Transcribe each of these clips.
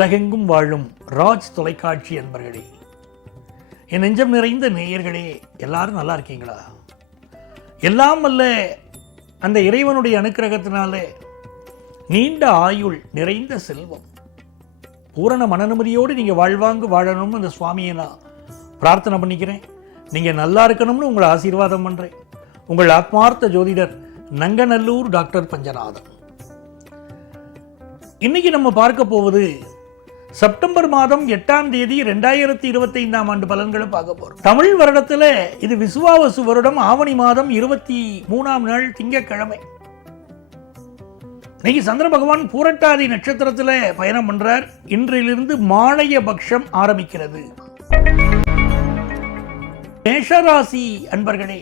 உலகெங்கும் வாழும் ராஜ் தொலைக்காட்சி அன்பர்களே, என் நெஞ்சம் நிறைந்த நேயர்களே, எல்லாரும் நல்லா இருக்கீங்களா? எல்லாம் வல்ல அந்த இறைவனுடைய அனுக்கிரகத்தினால நீண்ட ஆயுள், நிறைந்த செல்வம், பூரண மனநிம்மதியோடு நீங்கள் வாழ்வாங்கு வாழணும்னு அந்த சுவாமியை நான் பிரார்த்தனை பண்ணிக்கிறேன். நீங்கள் நல்லா இருக்கணும்னு உங்களை ஆசீர்வாதம் பண்ணுறேன். உங்கள் ஆத்மார்த்த ஜோதிடர் நங்கநல்லூர் டாக்டர் பஞ்சநாதன். இன்னைக்கு நம்ம பார்க்க போவது செப்டம்பர் மாதம் 8ஆம் தேதி 2025ஆம் ஆண்டு பலன்களை பார்க்க போறோம். தமிழ் வருடத்துல இது விசுவாவசு வருடம், ஆவணி மாதம் 23ஆம் நாள் திங்கட்கிழமை. இன்னைக்கு சந்திர பகவான் பூரட்டாதி நட்சத்திரத்துல பயணம் பண்றார். இன்றிலிருந்து மாலைய பட்சம் ஆரம்பிக்கிறது. மேஷராசி அன்பர்களே,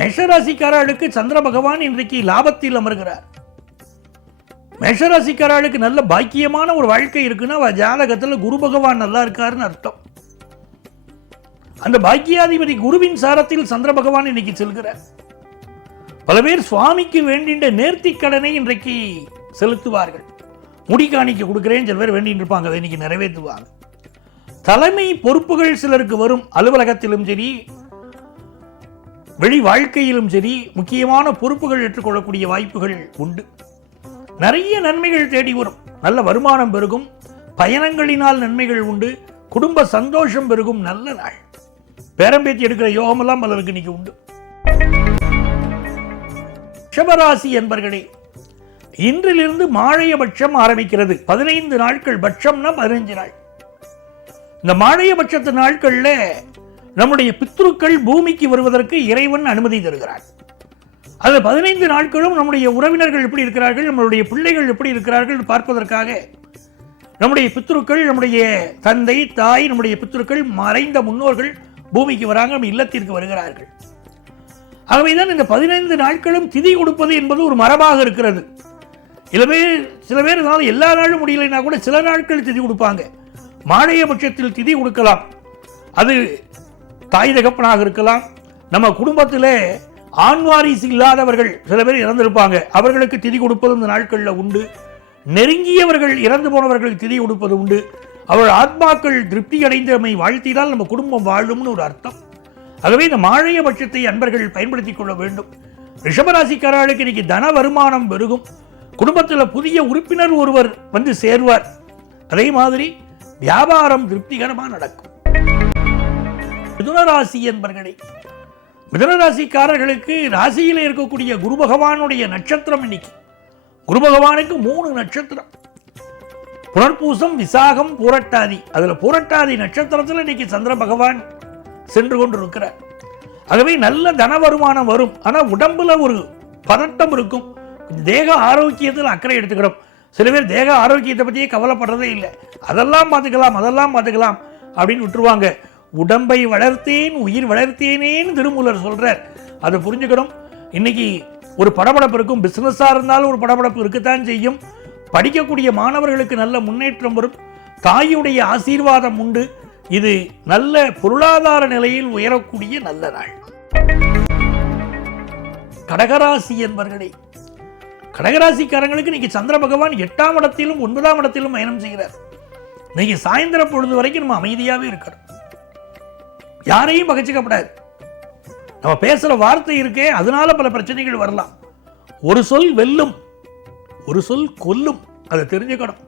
மேஷராசிக்காரர்களுக்கு சந்திர பகவான் இன்றைக்கு லாபத்தில் அமர்கிறார். மேஷராசிக்காரர்களுக்கு நல்ல பாக்கியமான ஒரு வாழ்க்கை இருக்குன்னா ஜாதகத்தில் குரு பகவான் நல்லா இருக்காருன்னு அர்த்தம். அந்த பாக்கியாதிபதி குருவின் சாரத்தில் சந்திர பகவான் இன்னைக்கு செல்கிறார். பல பேர் சுவாமிக்கு வேண்டிய நேர்த்தி கடனை இன்றைக்கு செலுத்துவார்கள். முடி காணிக்க கொடுக்கிறேன் சில பேர் வேண்டிட்டு இருப்பாங்க, அதை இன்னைக்கு நிறைவேற்றுவாங்க. தலைமை பொறுப்புகள் சிலருக்கு வரும். அலுவலகத்திலும் சரி, வெளி வாழ்க்கையிலும் சரி, முக்கியமான பொறுப்புகள் ஏற்றுக்கொள்ளக்கூடிய வாய்ப்புகள் உண்டு. நிறைய நன்மைகள் தேடி வரும். நல்ல வருமானம் பெருகும். பயணங்களினால் நன்மைகள் உண்டு. குடும்ப சந்தோஷம் பெருகும். நல்ல நாள். பேரம்பேத்தி எடுக்கிற யோகமெல்லாம் பலருக்கு இன்னைக்கு உண்டு. ரிஷபராசி என்பர்களே, இன்றிலிருந்து மாழைய பட்சம் ஆரம்பிக்கிறது. 15 நாட்கள். பட்சம்னா 15 நாள். இந்த மாழைய பட்சத்து நாட்கள்ல நம்முடைய பித்ருக்கள் பூமிக்கு வருவதற்கு இறைவன் அனுமதி தருகிறார். அது 15 நாட்களும் நம்முடைய உறவினர்கள் எப்படி இருக்கிறார்கள், நம்மளுடைய பிள்ளைகள் எப்படி இருக்கிறார்கள் பார்ப்பதற்காக நம்முடைய பித்ருக்கள், நம்முடைய தந்தை தாய், நம்முடைய பித்ருக்கள், மறைந்த முன்னோர்கள் பூமிக்கு வராங்க, நம்ம இல்லத்திற்கு வருகிறார்கள். ஆகவேதான் இந்த 15 நாட்களும் திதி கொடுப்பது என்பது ஒரு மரபாக இருக்கிறது. சில பேர் எல்லா நாளும் முடியலைன்னா கூட சில நாட்கள் திதி கொடுப்பாங்க. மாழைய பட்சத்தில் திதி கொடுக்கலாம். அது தாய் தகப்பனாக இருக்கலாம். நம்ம குடும்பத்தில் ஆண்வாரிசு இல்லாதவர்கள் சில பேர் இறந்திருப்பாங்க, அவர்களுக்கு திதி கொடுப்பது இந்த நாட்களில் உண்டு. நெருங்கியவர்கள், இறந்து போனவர்களுக்கு திதி கொடுப்பது உண்டு. அவர்கள் ஆத்மாக்கள் திருப்தி அடைந்தமை வாழ்த்தினால் நம்ம குடும்பம் வாழும்னு ஒரு அர்த்தம். ஆகவே இந்த மாழைய பட்சத்தை அன்பர்கள் பயன்படுத்திக் கொள்ள வேண்டும். ரிஷபராசிக்காரர்களுக்கு இன்னைக்கு தன வருமானம் பெருகும். குடும்பத்தில் புதிய உறுப்பினர் ஒருவர் வந்து சேர்வார். அதே மாதிரி வியாபாரம் திருப்திகரமாக நடக்கும். மிதுனராசி என்பர்களே, மிதுனராசிக்காரர்களுக்கு ராசியில் இருக்கக்கூடிய குரு பகவானுடைய நட்சத்திரம் இன்னைக்கு. குரு பகவானுக்கு 3 நட்சத்திரம்: புனர்பூசம், விசாகம், பூரட்டாதி. அதுல பூரட்டாதி நட்சத்திரத்தில் இன்னைக்கு சந்திர பகவான் சென்று கொண்டிருக்கிறார். ஆகவே நல்ல தன வருமானம் வரும். ஆனா உடம்புல ஒரு பதட்டம் இருக்கும். தேக ஆரோக்கியத்தில் அக்கறை எடுத்துக்கிறோம். சில பேர் தேக ஆரோக்கியத்தை பற்றியே கவலைப்படுறதே இல்லை. அதெல்லாம் பார்த்துக்கலாம் அப்படின்னு விட்டுருவாங்க. உடம்பை வளர்த்தேன், உயிர் வளர்த்தேனேன்னு திருமூலர் சொல்றார். அதை புரிஞ்சுக்கணும். இன்னைக்கு ஒரு படபடப்பு இருக்கும். பிசினஸா இருந்தாலும் ஒரு படபடப்பு இருக்கத்தான் செய்யும். படிக்கக்கூடிய மாணவர்களுக்கு நல்ல முன்னேற்றம் வரும். தாயுடைய ஆசீர்வாதம் உண்டு. இது நல்ல பொருளாதார நிலையில் உயரக்கூடிய நல்ல நாள். கடகராசி என்பர்களே, கடகராசிக்காரங்களுக்கு இன்னைக்கு சந்திர பகவான் 8ஆம் இடத்திலும் 9ஆம் இடத்திலும் பயணம் செய்கிறார். இன்னைக்கு சாயந்தர பொழுது வரைக்கும் நம்ம அமைதியாகவே இருக்கிறோம். யாரையும் பகைச்சிக்கப்படாது. நம்ம பேசுற வார்த்தை இருக்கே, அதனால பல பிரச்சனைகள் வரலாம். ஒரு சொல் வெல்லும், ஒரு சொல் கொல்லும். அதை தெரிஞ்சுக்கணும்.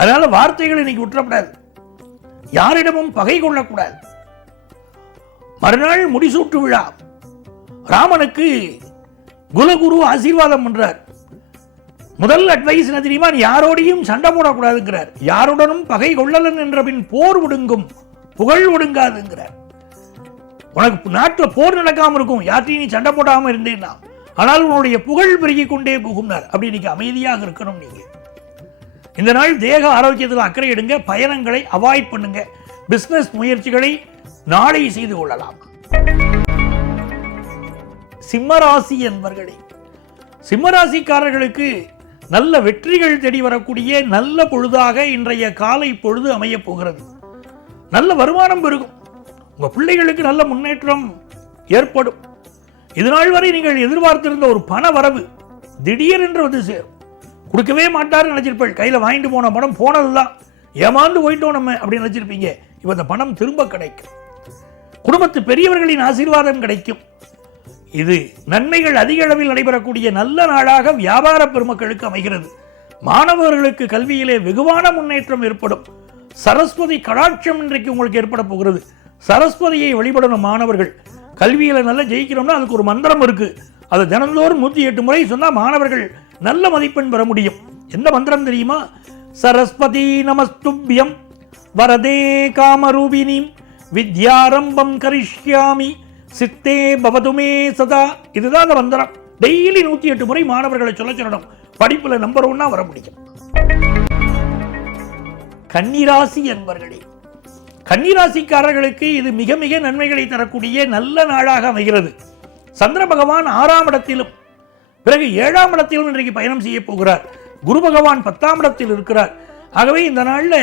அதனால வார்த்தைகள் இன்னைக்கு விட்டுறப்படாது. யாரிடமும் பகை கொள்ளக்கூடாது. மறுநாள் முடிசூட்டு விழா. ராமனுக்கு குலகுரு ஆசீர்வாதம் பண்றார். முதல் அட்வைஸ் என்ன தெரியுமா? யாரோடையும் சண்டை போடக்கூடாதுங்கிறார். யாருடனும் பகை கொள்ளலன் என்ற பின் போர் ஒடுங்கும், புகழ் ஒடுங்காதுங்கிறார். உனக்கு நாட்டில் போர் நடக்காம இருக்கும், யார்ட்டையும் நீ சண்டை போடாம இருந்தேன்னா, ஆனால் உன்னுடைய புகழ் பெருகிக் கொண்டே போகும்னார். அப்படி இன்னைக்கு அமைதியாக இருக்கணும். நீங்க இந்த நாள் தேக ஆரோக்கியத்தில் அக்கறை எடுங்க. பயணங்களை அவாய்ட் பண்ணுங்க. பிசினஸ் முயற்சிகளை நாளை செய்து கொள்ளலாம். சிம்மராசி என்பர்களே, சிம்மராசிக்காரர்களுக்கு நல்ல வெற்றிகள் தேடி வரக்கூடிய நல்ல பொழுதாக இன்றைய காலை பொழுது அமைய போகிறது. நல்ல வருமானம் பெருகும். உங்க பிள்ளைகளுக்கு நல்ல முன்னேற்றம் ஏற்படும். இதுநாள் வரை நீங்கள் எதிர்பார்த்திருந்த ஒரு பண வரவு திடீரென்று வந்து சேரும். கொடுக்கவே மாட்டாருன்னு நினச்சிருப்பேன். கையில் வாங்கிட்டு போன பணம் போனதுதான், ஏமாந்து போயிட்டோம் நம்ம அப்படின்னு நினச்சிருப்பீங்க. இப்போ அந்த பணம் திரும்ப கிடைக்கும். குடும்பத்து பெரியவர்களின் ஆசீர்வாதம் கிடைக்கும். இது நன்மைகள் அதிக அளவில் நடைபெறக்கூடிய நல்ல நாளாக வியாபார பெருமக்களுக்கு அமைகிறது. மாணவர்களுக்கு கல்வியிலே வெகுவான முன்னேற்றம் ஏற்படும். சரஸ்வதி கடாட்சம் இன்றைக்கு உங்களுக்கு ஏற்பட போகிறது. சரஸ்வதியை வழிபடணும் மாணவர்கள். கல்வியில நல்லா ஜெயிக்கணும்னா அதுக்கு ஒரு மந்திரம் இருக்கு. அதை தினந்தோறும் 108 முறை சொன்னா மாணவர்கள் நல்ல மதிப்பெண் பெற முடியும். என்ன மந்திரம் தெரியுமா? சரஸ்வதி நமஸ்துப்யம் வரதே காமரூபிணி வித்யாரம்பம் கரிஷ்யாமி சித்தே பவதுமே சதா. இதுதான் அந்த மந்திரம். டெய்லி 108 முறை மாணவர்களை சொல்ல சொல்லணும். படிப்புல நம்பர் 1 வர முடியும். கன்னிராசி என்பர்களே, கன்னிராசிக்காரர்களுக்கு இது மிக மிக நன்மைகளை தரக்கூடிய நல்ல நாளாக அமைகிறது. சந்திர பகவான் 6ஆம் இடத்திலும் பிறகு 7ஆம் இடத்திலும் இன்றைக்கு பயணம் செய்ய போகிறார். குரு பகவான் 10ஆம் இடத்தில் இருக்கிறார். ஆகவே இந்த நாளில்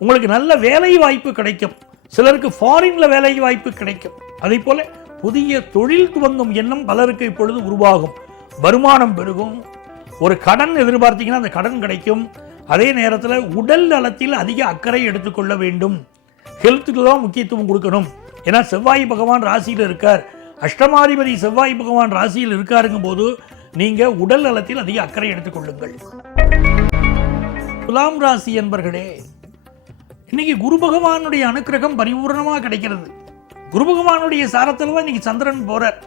உங்களுக்கு நல்ல வேலை வாய்ப்பு கிடைக்கும். சிலருக்கு ஃபாரின்ல வேலை வாய்ப்பு கிடைக்கும். அதே போல புதிய தொழில் துவங்கும் எண்ணம் பலருக்கு இப்பொழுது உருவாகும். வருமானம் பெருகும். ஒரு கடன் எதிர்பார்த்தீங்கன்னா அந்த கடன் கிடைக்கும். அதே நேரத்தில் உடல் நலத்தில் அதிக அக்கறை எடுத்துக்கொள்ள வேண்டும். ஹெல்த்துக்கு தான் முக்கியத்துவம் கொடுக்கணும். ஏன்னா செவ்வாய் பகவான் ராசியில் இருக்கார். அஷ்டமாதிபதி செவ்வாய் பகவான் ராசியில் இருக்காருங்கும் போது நீங்க உடல் நலத்தில் அதிக அக்கறை எடுத்துக்கொள்ளுங்கள். துலாம் ராசி என்பர்களே, இன்னைக்கு குரு பகவானுடைய அனுக்கிரகம் பரிபூர்ணமாக கிடைக்கிறது. குரு பகவானுடைய சாரத்தில் தான் இன்னைக்கு சந்திரன் போறார்.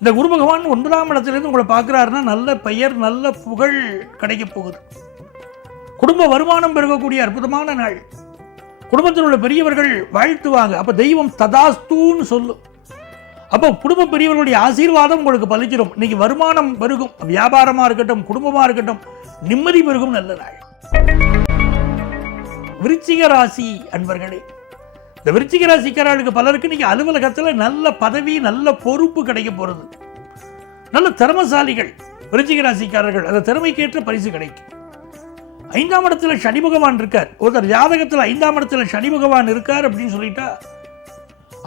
இந்த குரு பகவான் 9ஆம் இடத்திலிருந்து உங்களை பார்க்கிறாருன்னா நல்ல பெயர் நல்ல புகழ் கிடைக்க போகுது. குடும்ப வருமானம் பெருகக்கூடிய அற்புதமான நாள். குடும்பத்தில் உள்ள பெரியவர்கள் வாழ்த்துவாங்க. அப்ப தெய்வம் ததாஸ்தூன்னு சொல்லும். அப்போ குடும்ப பெரியவர்களுடைய ஆசீர்வாதம் உங்களுக்கு பலிச்சிடும். இன்னைக்கு வருமானம் பெருகும். வியாபாரமா இருக்கட்டும், குடும்பமா இருக்கட்டும், நிம்மதி பெருகும். நல்ல நாள். விருச்சிக ராசி அன்பர்களே, இந்த விருச்சிக ராசிக்காரர்களுக்கு பலருக்கு இன்னைக்கு அலுவலகத்தில் நல்ல பதவி நல்ல பொறுப்பு கிடைக்க போறது. நல்ல திறமசாலிகள் விருச்சிக ராசிக்காரர்கள். அந்த திறமைக்கேற்ற பரிசு கிடைக்கும். 5ஆம் இடத்துல சனி பகவான் இருக்கார். ஒருத்தர் ஜாதகத்தில் 5ஆம் இடத்துல சனி பகவான் இருக்கார் அப்படின்னு சொல்லிட்டா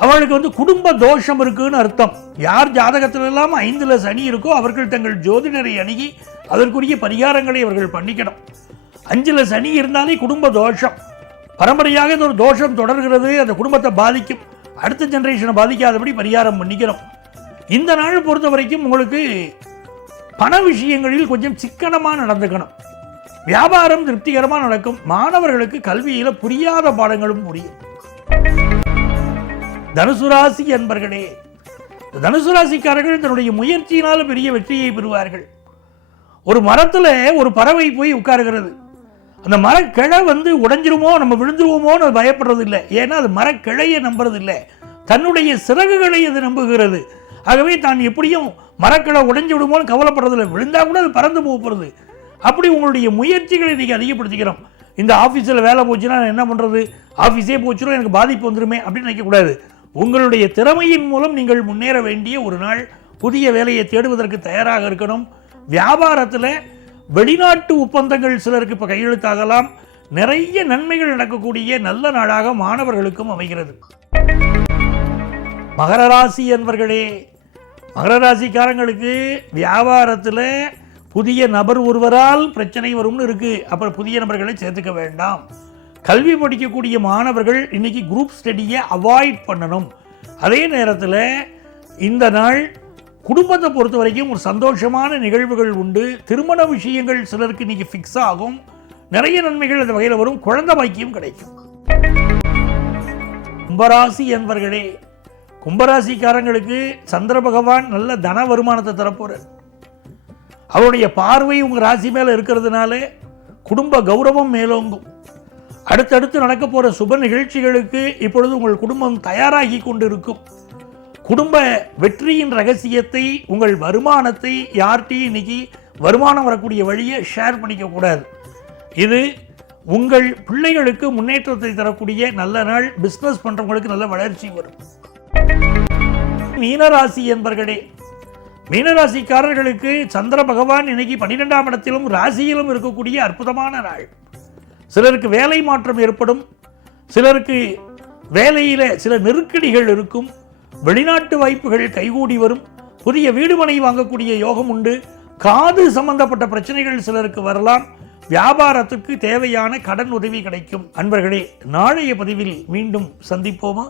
அவர்களுக்கு குடும்ப தோஷம் இருக்குன்னு அர்த்தம். யார் ஜாதகத்தில் எல்லாம் 5ல் சனி இருக்கோ அவர்கள் தங்கள் ஜோதிடரை அணுகி அதற்குரிய பரிகாரங்களை அவர்கள் பண்ணிக்கணும். 5ல் சனி இருந்தாலே குடும்ப தோஷம். பரம்பரையாக ஒரு தோஷம் தொடர்கிறது. அந்த குடும்பத்தை பாதிக்கும். அடுத்த ஜெனரேஷனை பாதிக்காதபடி பரிகாரம் பண்ணிக்கிறோம். இந்த நாள் பொறுத்த வரைக்கும் உங்களுக்கு பண விஷயங்களில் கொஞ்சம் சிக்கனமாக நடந்துக்கணும். வியாபாரம் திருப்திகரமாக நடக்கும். மாணவர்களுக்கு கல்வியில புரியாத பாடங்களும் புரியும். தனுசு ராசி என்பர்களே, தனுசு ராசிக்காரர்கள் தன்னுடைய முயற்சியினால் பெரிய வெற்றியை பெறுவார்கள். ஒரு மரத்துல ஒரு பறவை போய் உட்காருகிறது. அந்த மரக்கிளை உடைஞ்சிருமோ நம்ம விழுந்துருவோமோன்னு அது பயப்படுறது இல்லை. ஏன்னா அது மரக்கிளையை நம்புறது இல்லை, தன்னுடைய சிறகுகளை அது நம்புகிறது. ஆகவே தான் எப்படியும் மரக்கிளை உடைஞ்சு விடுமோன்னு கவலைப்படுறதில்லை. விழுந்தா கூட அது பறந்து போகிறது. அப்படி உங்களுடைய முயற்சிகளை நீங்கள் அதிகப்படுத்திக்கிறோம். இந்த ஆஃபீஸில் வேலை போச்சுன்னா என்ன பண்ணுறது, ஆஃபீஸே போச்சுன்னா எனக்கு பாதிப்பு வந்துருமே அப்படின்னு நினைக்கக்கூடாது. உங்களுடைய திறமையின் மூலம் நீங்கள் முன்னேற வேண்டிய ஒரு நாள். புதிய வேலையை தேடுவதற்கு தயாராக இருக்கணும். வியாபாரத்தில் வெளிநாட்டு ஒப்பந்தங்கள் சிலருக்கு இப்போ கையெழுத்தாகலாம். நிறைய நன்மைகள் நடக்கக்கூடிய நல்ல நாளாக மாணவர்களுக்கும் அமைகிறது. மகர ராசி என்பர்களே, மகர ராசிக்காரங்களுக்கு வியாபாரத்தில் புதிய நபர் ஒருவரால் பிரச்சனை வரும்னு இருக்கு. அப்புறம் புதிய நபர்களை சேர்த்துக்க வேண்டாம். கல்வி படிக்கக்கூடிய மாணவர்கள் இன்னைக்கு குரூப் ஸ்டடியை அவாய்ட் பண்ணணும். அதே நேரத்தில் இந்த நாள் குடும்பத்தை பொறுத்த வரைக்கும் ஒரு சந்தோஷமான நிகழ்வுகள் உண்டு. திருமண விஷயங்கள் சிலருக்கு இன்னைக்கு ஃபிக்ஸ் ஆகும். நிறைய நன்மைகள் அந்த வகையில் வரும். குழந்தை பாக்கியம் கிடைக்கும். கும்பராசி என்பர்களே, கும்பராசிக்காரங்களுக்கு சந்திர பகவான் நல்ல தன வருமானத்தை தரப்போறார். அவருடைய பார்வை உங்கள் ராசி மேலே இருக்கிறதுனால குடும்ப கௌரவம் மேலோங்கும். அடுத்தடுத்து நடக்க போகிற சுப நிகழ்ச்சிகளுக்கு இப்பொழுது உங்கள் குடும்பம் தயாராகி கொண்டிருக்கும். குடும்ப வெற்றியின் ரகசியத்தை, உங்கள் வருமானத்தை யார்கிட்டையும் இன்னைக்கு வருமானம் வரக்கூடிய வழியை ஷேர் பண்ணிக்கக்கூடாது. இது உங்கள் பிள்ளைகளுக்கு முன்னேற்றத்தை தரக்கூடிய நல்ல நாள். பிஸ்னஸ் பண்ணுறவங்களுக்கு நல்ல வளர்ச்சி வரும். மீனராசி என்பர்களே, மீனராசிக்காரர்களுக்கு சந்திர பகவான் இன்னைக்கு 12ஆம் இடத்திலும் ராசியிலும் இருக்கக்கூடிய அற்புதமான நாள். சிலருக்கு வேலை மாற்றம் ஏற்படும். சிலருக்கு வேலையில சில நெருக்கடிகள் இருக்கும். வெளிநாட்டு வாய்ப்புகள் கைகூடி வரும். புதிய வீடு மனை வாங்கக்கூடிய யோகம் உண்டு. காது சம்பந்தப்பட்ட பிரச்சனைகள் சிலருக்கு வரலாம். வியாபாரத்துக்கு தேவையான கடன் உதவி கிடைக்கும். அன்பர்களே, நாளைய பதிவில் மீண்டும் சந்திப்போமா?